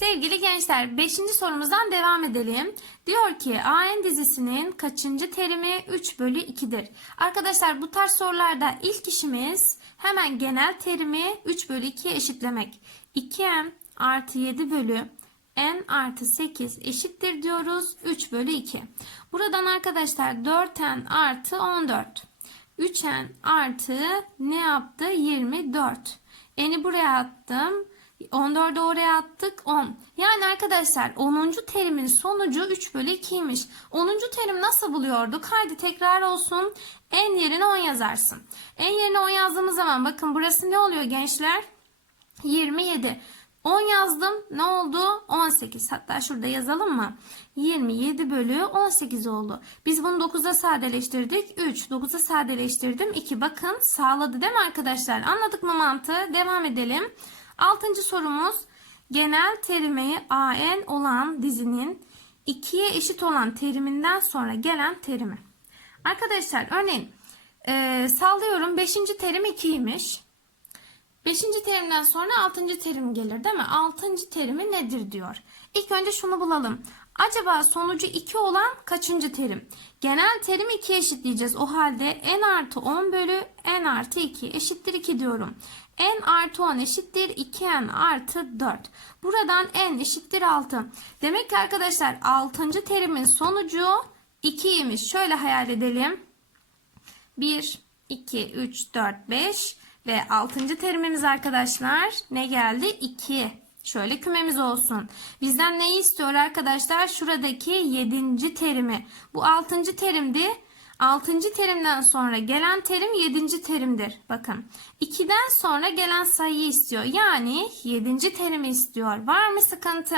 Sevgili gençler 5. sorumuzdan devam edelim. Diyor ki AN dizisinin kaçıncı terimi 3 bölü 2'dir? Arkadaşlar bu tarz sorularda ilk işimiz hemen genel terimi 3 bölü 2'ye eşitlemek. 2n artı 7 bölü n artı 8 eşittir diyoruz 3 bölü 2. Buradan arkadaşlar 4n artı 14. 3n artı ne yaptı? 24. N'i buraya attım. 14'ü oraya attık 10. Yani arkadaşlar 10. terimin sonucu 3 bölü 2'ymiş. 10. terim nasıl buluyorduk? Haydi tekrar olsun. En yerine 10 yazarsın. En yerine 10 yazdığımız zaman bakın burası ne oluyor gençler? 27. 10 yazdım. Ne oldu? 18. Hatta şurada yazalım mı? 27 bölü 18 oldu. Biz bunu 9'a sadeleştirdik. 3. 9'a sadeleştirdim. 2. Bakın sağladı değil mi arkadaşlar? Anladık mı mantığı? Devam edelim. Altıncı sorumuz. Genel terimi AN olan dizinin 2'ye eşit olan teriminden sonra gelen terimi. Arkadaşlar örneğin e, sallıyorum 5. terim 2'ymiş. Beşinci terimden sonra altıncı terim gelir değil mi? Altıncı terimi nedir diyor. İlk önce şunu bulalım. Acaba sonucu 2 olan kaçıncı terim? Genel terimi 2'ye eşitleyeceğiz. O halde n artı 10 bölü n artı 2 eşittir 2 diyorum. n artı 10 eşittir 2n artı 4. Buradan n eşittir 6. Demek ki arkadaşlar 6. terimin sonucu 2'ymiş. Şöyle hayal edelim. 1, 2, 3, 4, 5 ve 6. terimimiz arkadaşlar ne geldi? 2. Şöyle kümemiz olsun. Bizden neyi istiyor arkadaşlar? Şuradaki 7. terimi. Bu 6. terimdi. 6. terimden sonra gelen terim 7. terimdir. Bakın. 2'den sonra gelen sayıyı istiyor. Yani 7. terimi istiyor. Var mı sıkıntı?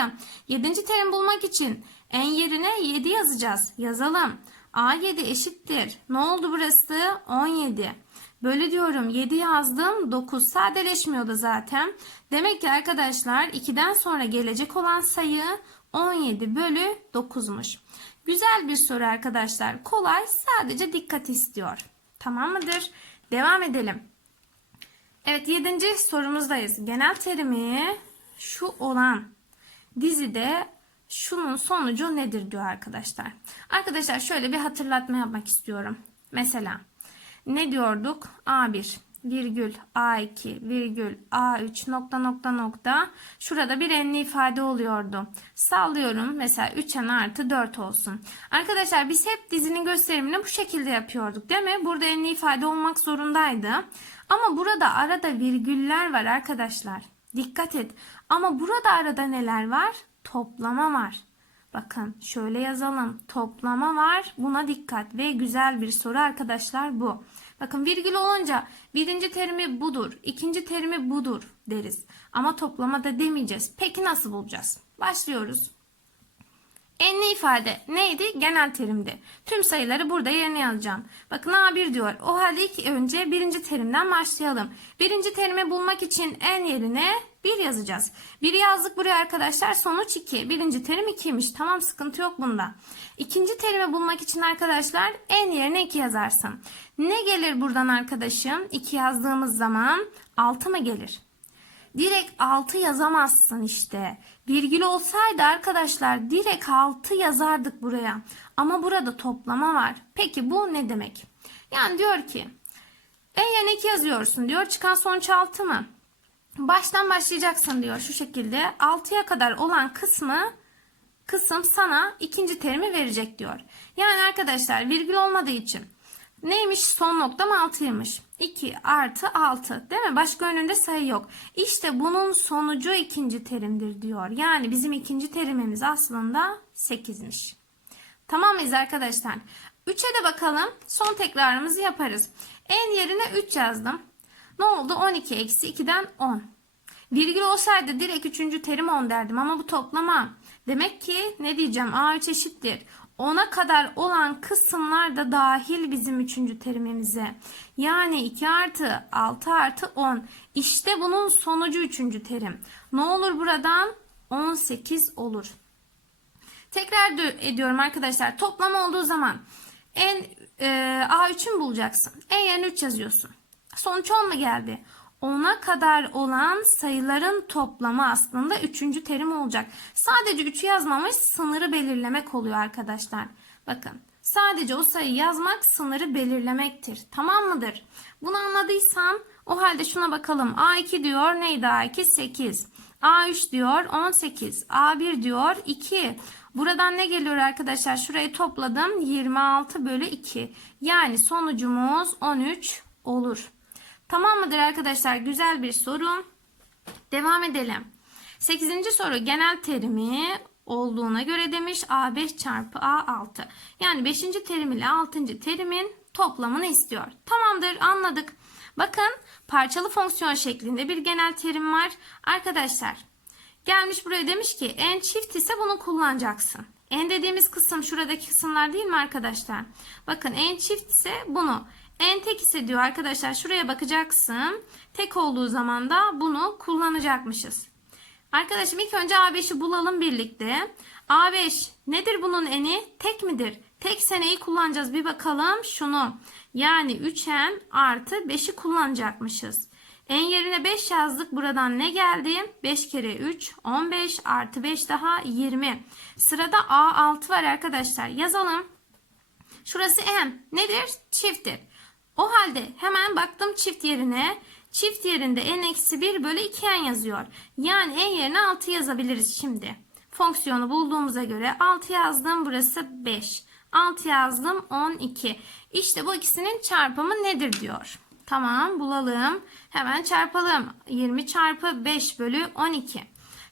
7. terim bulmak için en yerine 7 yazacağız. Yazalım. A7 eşittir. Ne oldu burası? 17. Bölü diyorum 7 yazdım 9 sadeleşmiyordu zaten. Demek ki arkadaşlar 2'den sonra gelecek olan sayı 17 bölü 9'muş. Güzel bir soru arkadaşlar. Kolay sadece dikkat istiyor. Tamam mıdır? Devam edelim. Evet 7. sorumuzdayız. Genel terimi şu olan dizide şunun sonucu nedir diyor arkadaşlar. Arkadaşlar şöyle bir hatırlatma yapmak istiyorum. Mesela ne diyorduk? A1 virgül A2 virgül A3 nokta nokta nokta şurada bir enli ifade oluyordu. Sallıyorum mesela 3n artı 4 olsun. Arkadaşlar biz hep dizinin gösterimini bu şekilde yapıyorduk değil mi? Burada enli ifade olmak zorundaydı. Ama burada arada virgüller var arkadaşlar. Dikkat et. Ama burada arada neler var? Toplama var. Bakın şöyle yazalım. Toplama var. Buna dikkat ve güzel bir soru arkadaşlar bu. Bakın virgül olunca birinci terimi budur, ikinci terimi budur deriz. Ama toplamada demeyeceğiz. Peki nasıl bulacağız? Başlıyoruz. Enli ifade neydi? Genel terimdi. Tüm sayıları burada yerine yazacağım. Bakın A1 diyor. O halde ilk önce birinci terimden başlayalım. Birinci terimi bulmak için en yerine 1 yazacağız. 1 yazdık buraya arkadaşlar. Sonuç 2. Birinci terim 2'ymiş. Tamam sıkıntı yok bunda. İkinci terimi bulmak için arkadaşlar en yerine 2 yazarsın. Ne gelir buradan arkadaşım? 2 yazdığımız zaman 6 mı gelir? Direkt 6 yazamazsın işte. Virgül olsaydı arkadaşlar direkt 6 yazardık buraya. Ama burada toplama var. Peki bu ne demek? Yani diyor ki en yerine 2 yazıyorsun diyor. Çıkan sonuç 6 mı? Baştan başlayacaksın diyor şu şekilde. 6'ya kadar olan kısmı kısım sana ikinci terimi verecek diyor. Yani arkadaşlar virgül olmadığı için neymiş son noktam 6'ymış. 2 artı 6 değil mi? Başka önünde sayı yok. İşte bunun sonucu ikinci terimdir diyor. Yani bizim ikinci terimimiz aslında 8'miş. Tamam mıyız arkadaşlar? 3'e de bakalım. Son tekrarımızı yaparız. En yerine 3 yazdım. Ne oldu? 12 eksi 2'den 10. Virgül olsaydı direkt 3. terim 10 derdim ama bu toplama. Demek ki ne diyeceğim? A3 eşittir. 10'a kadar olan kısımlar da dahil bizim 3. terimimize. Yani 2 artı 6 artı 10. İşte bunun sonucu 3. terim. Ne olur buradan? 18 olur. Tekrar ediyorum arkadaşlar. Toplam olduğu zaman en e, A3'ün bulacaksın. En yerine 3 yazıyorsun. Sonuç 10 mu geldi? 10'a kadar olan sayıların toplamı aslında üçüncü terim olacak. Sadece 3'ü yazmamış sınırı belirlemek oluyor arkadaşlar. Bakın sadece o sayıyı yazmak sınırı belirlemektir. Tamam mıdır? Bunu anladıysan o halde şuna bakalım. A2 diyor neydi A2? 8. A3 diyor 18. A1 diyor 2. Buradan ne geliyor arkadaşlar? Şurayı topladım. 26 bölü 2. Yani sonucumuz 13 olur. Tamam mıdır arkadaşlar? Güzel bir soru. Devam edelim. 8. soru genel terimi olduğuna göre demiş A5 çarpı A6. Yani 5. terim ile 6. terimin toplamını istiyor. Tamamdır anladık. Bakın parçalı fonksiyon şeklinde bir genel terim var. Arkadaşlar gelmiş buraya demiş ki n çift ise bunu kullanacaksın. n dediğimiz kısım şuradaki kısımlar değil mi arkadaşlar? Bakın n çift ise bunu. N tek ise diyor arkadaşlar şuraya bakacaksın. Tek olduğu zaman da bunu kullanacakmışız. Arkadaşım ilk önce A5'i bulalım birlikte. A5 nedir bunun eni? Tek midir? Tek seneyi kullanacağız. Bir bakalım şunu. Yani 3n artı 5'i kullanacakmışız. En yerine 5 yazdık. Buradan ne geldi? 5 kere 3 15 artı 5 daha 20. Sırada A6 var arkadaşlar. Yazalım. Şurası n. Nedir? Çifttir. O halde hemen baktım çift yerine. Çift yerinde n eksi 1 bölü 2n yazıyor. Yani n yerine 6 yazabiliriz şimdi. Fonksiyonu bulduğumuza göre 6 yazdım. Burası 5. 6 yazdım 12. İşte bu ikisinin çarpımı nedir diyor. Tamam bulalım. Hemen çarpalım. 20 çarpı 5 bölü 12.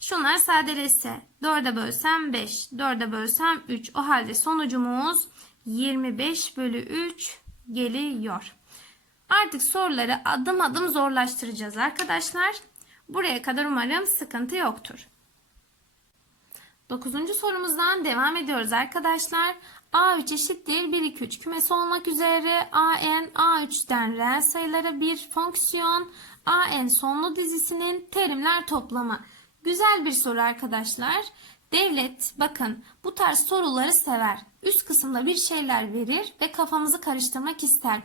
Şunlar sadeleşse 4'e bölsem 5, 4'e bölsem 3. O halde sonucumuz 25 bölü 3 geliyor. Artık soruları adım adım zorlaştıracağız arkadaşlar. Buraya kadar umarım sıkıntı yoktur. Dokuzuncu sorumuzdan devam ediyoruz arkadaşlar. A3 eşittir 1, 2, 3 kümesi olmak üzere AN A3'ten reel sayılara bir fonksiyon AN sonlu dizisinin terimler toplamı. Güzel bir soru arkadaşlar. Devlet bakın bu tarz soruları sever. Üst kısımda bir şeyler verir ve kafamızı karıştırmak ister.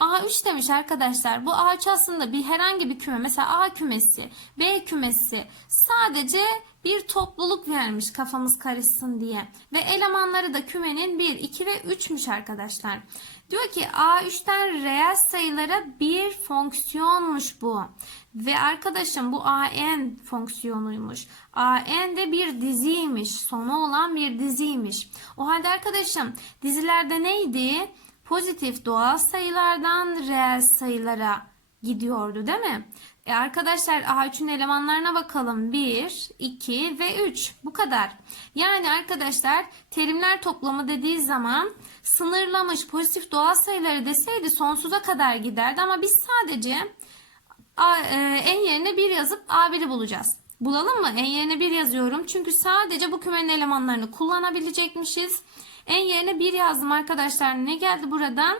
A3 demiş arkadaşlar. Bu A3 aslında bir herhangi bir küme. Mesela A kümesi, B kümesi. Sadece bir topluluk vermiş kafamız karışsın diye. Ve elemanları da kümenin 1, 2 ve 3'müş arkadaşlar. Diyor ki A3'ten reel sayılara bir fonksiyonmuş bu. Ve arkadaşım bu AN fonksiyonuymuş. AN de bir diziymiş. Sonu olan bir diziymiş. O halde arkadaşım dizilerde neydi? Pozitif doğal sayılardan reel sayılara gidiyordu değil mi? E arkadaşlar A3'ün elemanlarına bakalım. 1, 2 ve 3. Bu kadar. Yani arkadaşlar terimler toplamı dediği zaman sınırlamış pozitif doğal sayıları deseydi sonsuza kadar giderdi. Ama biz sadece A, e, en yerine 1 yazıp A1'i bulacağız. Bulalım mı? En yerine 1 yazıyorum. Çünkü sadece bu kümenin elemanlarını kullanabilecekmişiz. En yerine 1 yazdım arkadaşlar. Ne geldi buradan?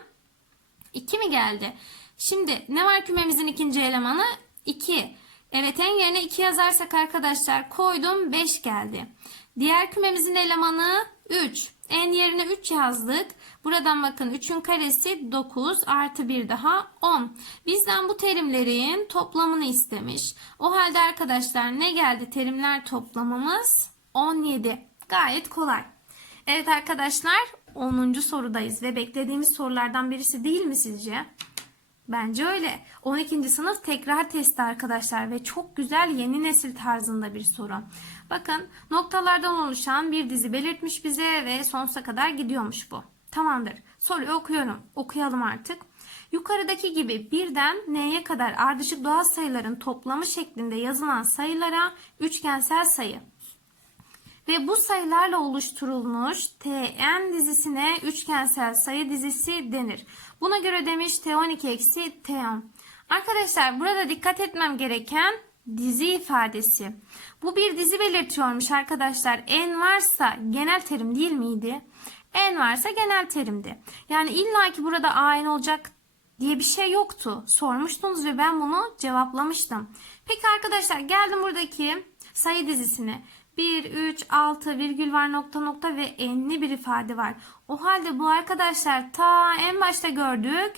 2 mi geldi? Şimdi ne var kümemizin ikinci elemanı? 2. Evet en yerine 2 yazarsak arkadaşlar koydum 5 geldi. Diğer kümemizin elemanı 3. En yerine 3 yazdık. Buradan bakın 3'ün karesi 9 artı 1 daha 10. Bizden bu terimlerin toplamını istemiş. O halde arkadaşlar ne geldi terimler toplamımız? 17. Gayet kolay. Evet arkadaşlar 10. sorudayız ve beklediğimiz sorulardan birisi değil mi sizce? Bence öyle. 12. sınıf tekrar testi arkadaşlar ve çok güzel yeni nesil tarzında bir soru. Bakın noktalardan oluşan bir dizi belirtmiş bize ve sonsuza kadar gidiyormuş bu. Tamamdır. Soruyu okuyorum. Okuyalım artık. Yukarıdaki gibi birden n'ye kadar ardışık doğal sayıların toplamı şeklinde yazılan sayılara üçgensel sayı ve bu sayılarla oluşturulmuş Tn dizisine üçgensel sayı dizisi denir. Buna göre demiş T12 eksi T10. Arkadaşlar burada dikkat etmem gereken dizi ifadesi. Bu bir dizi belirtiyormuş arkadaşlar. N varsa genel terim değil miydi? N varsa genel terimdi. Yani illaki burada AN olacak diye bir şey yoktu. Sormuştunuz ve ben bunu cevaplamıştım. Peki arkadaşlar geldim buradaki sayı dizisine. 1, 3, 6 virgül var nokta nokta ve enli bir ifade var. O halde bu arkadaşlar ta en başta gördük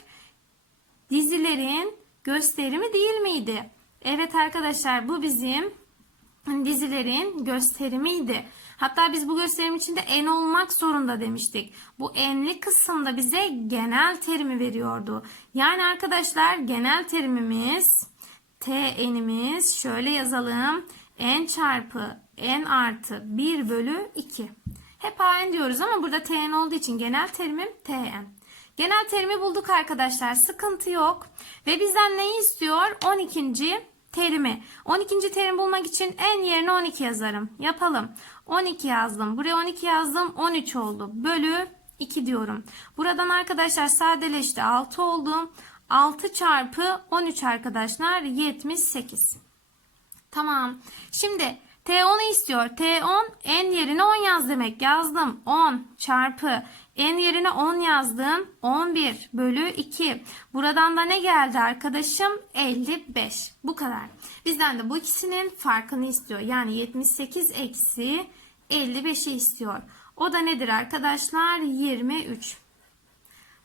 dizilerin gösterimi değil miydi? Evet arkadaşlar bu bizim dizilerin gösterimiydi. Hatta biz bu gösterim içinde en olmak zorunda demiştik. Bu enli kısımda bize genel terimi veriyordu. Yani arkadaşlar genel terimimiz t enimiz şöyle yazalım. n çarpı n artı 1 bölü 2. Hep an diyoruz ama burada tn olduğu için genel terimim tn. Genel terimi bulduk arkadaşlar. Sıkıntı yok. Ve bizden neyi istiyor? 12. terimi. 12. terim bulmak için en yerine 12 yazarım. Yapalım. 12 yazdım. Buraya 12 yazdım. 13 oldu. Bölü 2 diyorum. Buradan arkadaşlar sadeleşti. 6 oldu. 6 çarpı 13 arkadaşlar 78. Tamam. Şimdi T10'u istiyor. T10 n yerine 10 yaz demek. Yazdım. 10 çarpı n yerine 10 yazdım. 11 bölü 2. Buradan da ne geldi arkadaşım? 55. Bu kadar. Bizden de bu ikisinin farkını istiyor. Yani 78 eksi 55'i istiyor. O da nedir arkadaşlar? 23.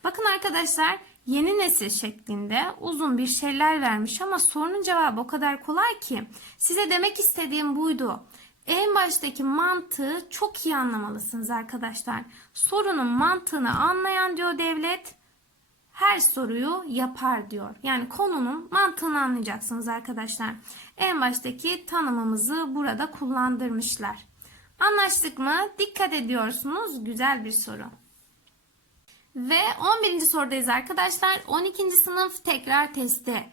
Bakın arkadaşlar yeni nesil şeklinde uzun bir şeyler vermiş ama sorunun cevabı o kadar kolay ki size demek istediğim buydu. En baştaki mantığı çok iyi anlamalısınız arkadaşlar. Sorunun mantığını anlayan diyor devlet her soruyu yapar diyor. Yani konunun mantığını anlayacaksınız arkadaşlar. En baştaki tanımımızı burada kullandırmışlar. Anlaştık mı? Dikkat ediyorsunuz. Güzel bir soru. Ve 11. sorudayız arkadaşlar. 12. sınıf tekrar testi.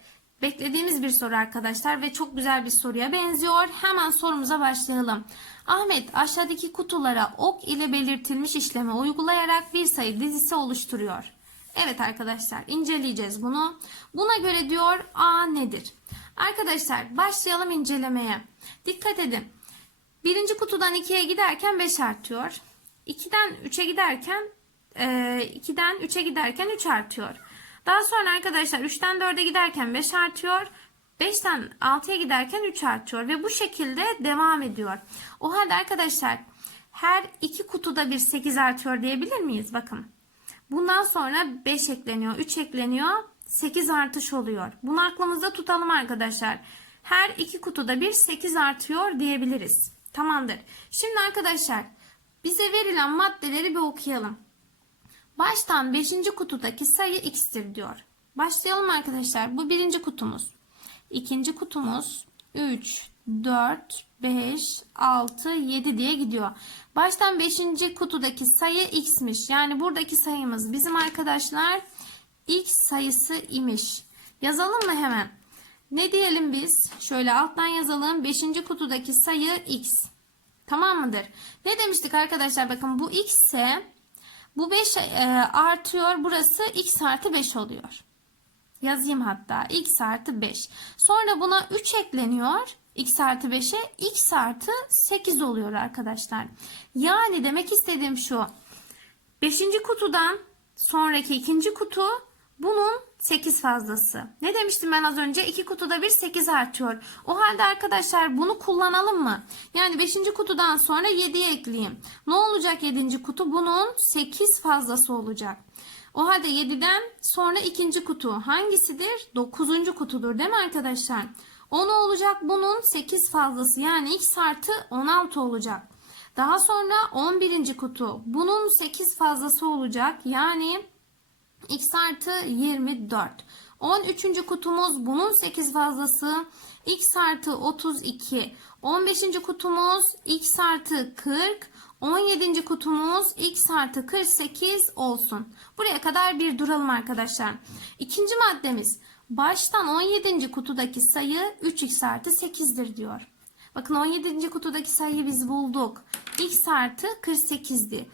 Beklediğimiz bir soru arkadaşlar ve çok güzel bir soruya benziyor. Hemen sorumuza başlayalım. Ahmet aşağıdaki kutulara ok ile belirtilmiş işlemi uygulayarak bir sayı dizisi oluşturuyor. Evet arkadaşlar inceleyeceğiz bunu. Buna göre diyor A nedir? Arkadaşlar başlayalım incelemeye. Dikkat edin. Birinci kutudan 2'ye giderken 5 artıyor. 2'den 3'e giderken 2'den 3'e giderken 3 artıyor. Daha sonra arkadaşlar 3'ten 4'e giderken 5 artıyor. 5'ten 6'ya giderken 3 artıyor ve bu şekilde devam ediyor. O halde arkadaşlar her iki kutuda bir 8 artıyor diyebilir miyiz? Bakın. Bundan sonra 5 ekleniyor, 3 ekleniyor, 8 artış oluyor. Bunu aklımızda tutalım arkadaşlar. Her iki kutuda bir 8 artıyor diyebiliriz. Tamamdır. Şimdi arkadaşlar bize verilen maddeleri bir okuyalım. Baştan 5. kutudaki sayı x'tir diyor. Başlayalım arkadaşlar. Bu birinci kutumuz. İkinci kutumuz 3, 4, 5, 6, 7 diye gidiyor. Baştan 5. kutudaki sayı x'miş. Yani buradaki sayımız bizim arkadaşlar x sayısı imiş. Yazalım mı hemen? Ne diyelim biz? Şöyle alttan yazalım. 5. kutudaki sayı x. Tamam mıdır? Ne demiştik arkadaşlar? Bakın bu x ise bu 5 e, artıyor. Burası x artı 5 oluyor. Yazayım hatta. x artı 5. Sonra buna 3 ekleniyor. x artı 5'e x artı 8 oluyor arkadaşlar. Yani demek istediğim şu. 5. kutudan sonraki ikinci kutu bunun 8 fazlası. Ne demiştim ben az önce? 2 kutuda bir 8 artıyor. O halde arkadaşlar bunu kullanalım mı? Yani 5. kutudan sonra 7'yi ekleyeyim. Ne olacak 7. kutu? Bunun 8 fazlası olacak. O halde 7'den sonra ikinci kutu hangisidir? 9. kutudur değil mi arkadaşlar? O ne olacak? Bunun 8 fazlası yani x artı 16 olacak. Daha sonra 11. kutu. Bunun 8 fazlası olacak. Yani x artı 24. 13. kutumuz bunun 8 fazlası x artı 32. 15. kutumuz x artı 40. 17. kutumuz x artı 48 olsun. Buraya kadar bir duralım arkadaşlar. İkinci maddemiz baştan 17. kutudaki sayı 3x artı 8'dir diyor. Bakın 17. kutudaki sayıyı biz bulduk. x artı 48'di.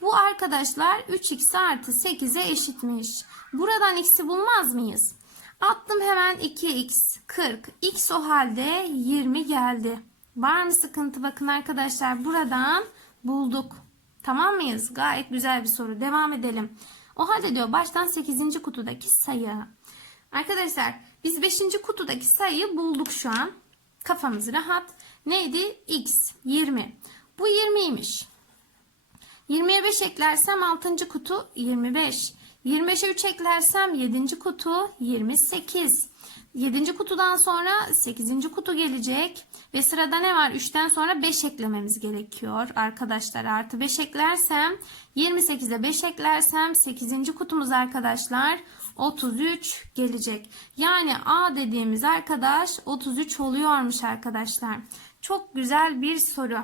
Bu arkadaşlar 3x artı 8'e eşitmiş. Buradan x'i bulmaz mıyız? Attım hemen 2x 40. x o halde 20 geldi. Var mı sıkıntı? Bakın arkadaşlar buradan bulduk. Tamam mıyız? Gayet güzel bir soru. Devam edelim. O halde diyor baştan 8. kutudaki sayı. Arkadaşlar biz 5. kutudaki sayıyı bulduk şu an. Kafamız rahat. Neydi? x 20. Bu 20'ymiş. 20'ye 5 eklersem 6. kutu 25. 25'e 3 eklersem 7. kutu 28. 7. kutudan sonra 8. kutu gelecek. Ve sırada ne var? 3'ten sonra 5 eklememiz gerekiyor. Arkadaşlar artı 5 eklersem 28'e 5 eklersem 8. kutumuz arkadaşlar 33 gelecek. Yani A dediğimiz arkadaş 33 oluyormuş arkadaşlar. Çok güzel bir soru.